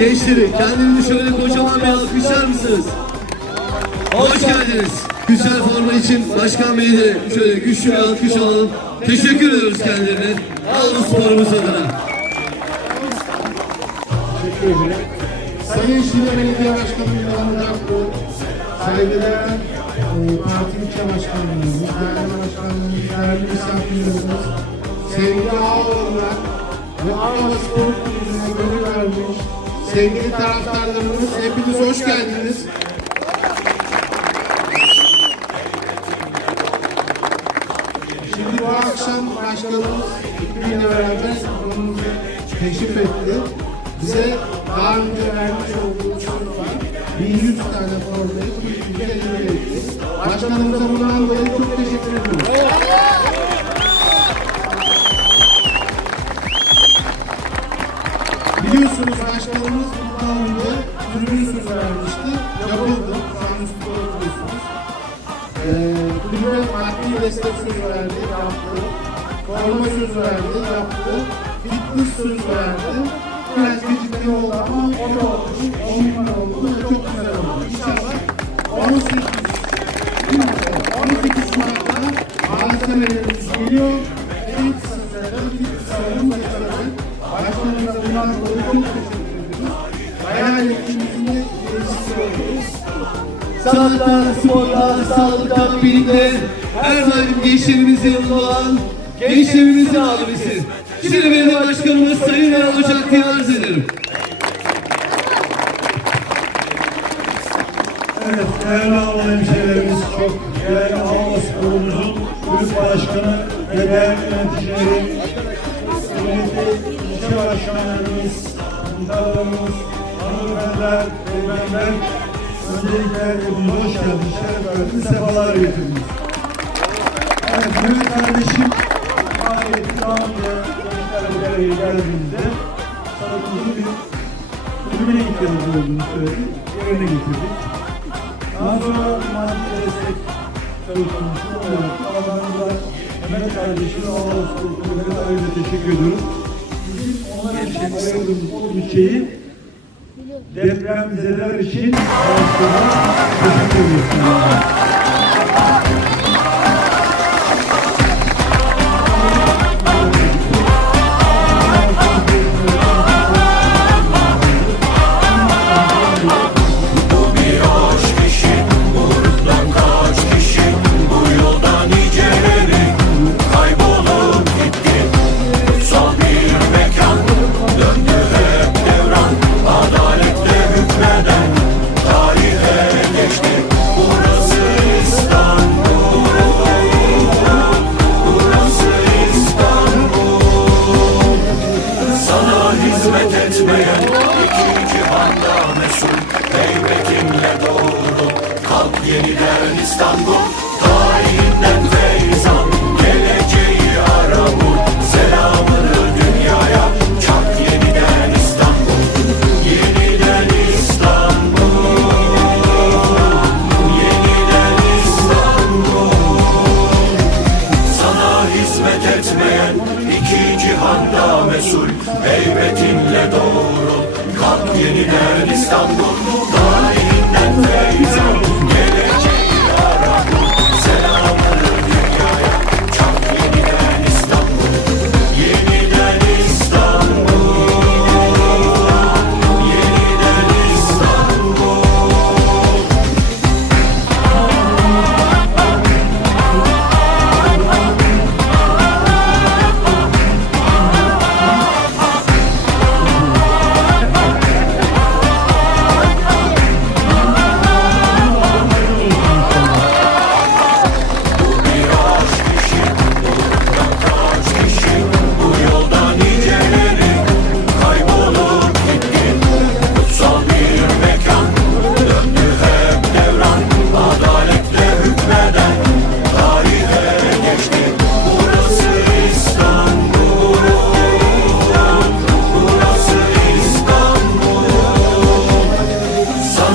gençleri kendinizi şöyle kocaman bir alkışlar mısınız? Hoş geldiniz. Güzel forma için Başkan Bey'e de şöyle güçlü bir alkış alalım. Teşekkür ediyoruz kendilerine. Alın sporumuz adına. Teşekkür ederim. Sayın Şile Belediye Başkanı Ünlü Akbu, saygıdeğer e, parti ilçe başkanlarımız, değerli başkanlarımız, değerli misafirlerimiz, sevgili ağaoğullar ve Ağla Spor Kulübü'ne gönül vermiş sevgili taraftarlarımız, hepiniz hoş geldiniz. Şimdi bu akşam başkanımız ekibiyle beraber konumuzu teşrif etti. Bize daha önce vermiş olduğu var. 1100 tane formayı Türkiye'ye hediye etti. Başkanımıza bundan dolayı çok teşekkür ediyoruz. Maddi destek söz verdi, yaptı. Forma söz verdi, yaptı. Fitness söz verdi. Biraz gecikme oldu ama o da oldu. 10 gün oldu ve çok güzel oldu. İnşallah 18 18 Mart'ta malzemelerimiz geliyor. En kısa sürede bir salon yapacak. Başkanımıza bundan dolayı çok teşekkür ediyoruz. Hayal ettiğimizin de gerisi oluyoruz. Sanatlar, sporlar, sağlıklar birlikte gençlerimizin olan gençlerimizin abisi. Şimdi belediye başkanımız Sayın Erol Ocak diye arz ederim. Evet, değerli Ağla hemşehrilerimiz, çok değerli Ağla Sporumuzun kulüp başkanı ve değerli yöneticileri, kıymetli ilçe başkanlarımız, muhtarlarımız, hanımefendiler, beyefendiler, öncelikle hepiniz hoş geldiniz, şeref verdiniz, sefalar getirdiniz. Evet, Mehmet kardeşim, faaliyeti daha önce gençler bir araya geldiğinde bir kulübüne ihtiyacı olduğunu söyledi, yerine getirdik. Daha sonra maddi destek konusu olarak burada Mehmet kardeşime Sultan'a da ayrıca teşekkür ediyoruz. Bizim onlar için ayırdığımız o bütçeyi depremzedeler için bağışlamaya teşekkür ediyoruz. Yeniden İstanbul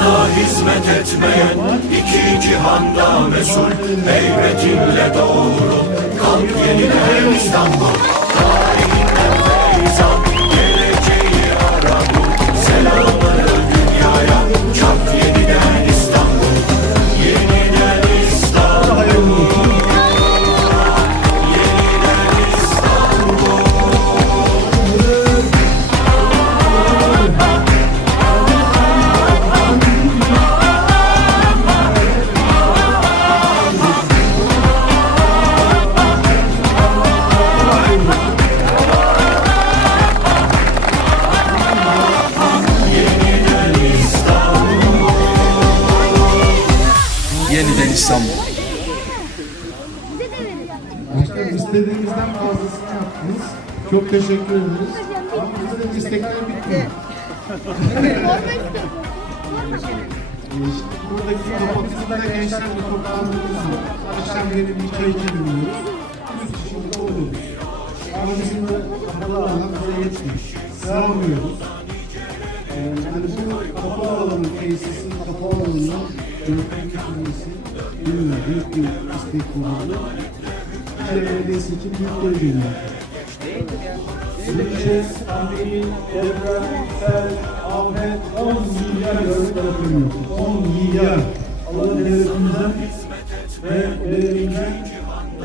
Sana hizmet etmeyen iki cihanda mesul. Heybetinle doğru kalk yeniden İstanbul. Tarihinden İstanbul. Başkanım istediğimizden fazlasını yaptınız. Çok teşekkür ederiz. Ama bizim istekler bitmiyor. Buradaki kapatımda gençlerle toplandığımız var. Akşam gelip bir çay içebiliyoruz. Yüz kişi oluyoruz. Ama bizim de kapalı alan bize yetmiyor. Sığamıyoruz. Ee, yani bu kapalı alanın tesisi, kapalı alanın yönetim kütüphanesi bilmiyorum, büyük bir istek kuruldu. Türkiye Belediyesi için büyük bir ödül. Bütçe, pandemi, deprem, sel, afet 10 milyar euro tarafından. 10 milyar. Allah devletimizden ve belediyemizden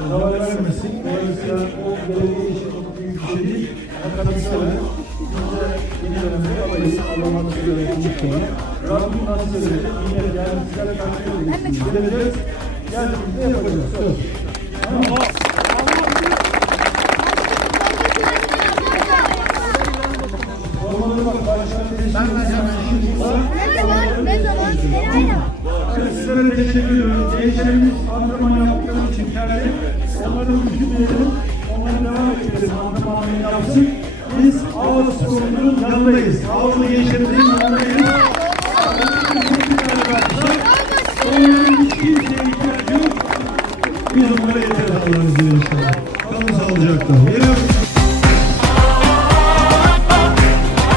zarar vermesin. Dolayısıyla o belediye işi çok büyük bir şey değil. Fakat Rabbim nasip edecek. Yine. Ormanı bak başkan Ben de hemen Ne zaman? Ne zaman? Sizlere teşekkür ediyorum. Gençlerimiz antrenman yaptıkları için terli. Onları düşünmeyelim. Devam ettirelim. Antrenmanını yapsın. Ağrı Sporu'nun yanındayız. Ağrı'lı gençlerimizin.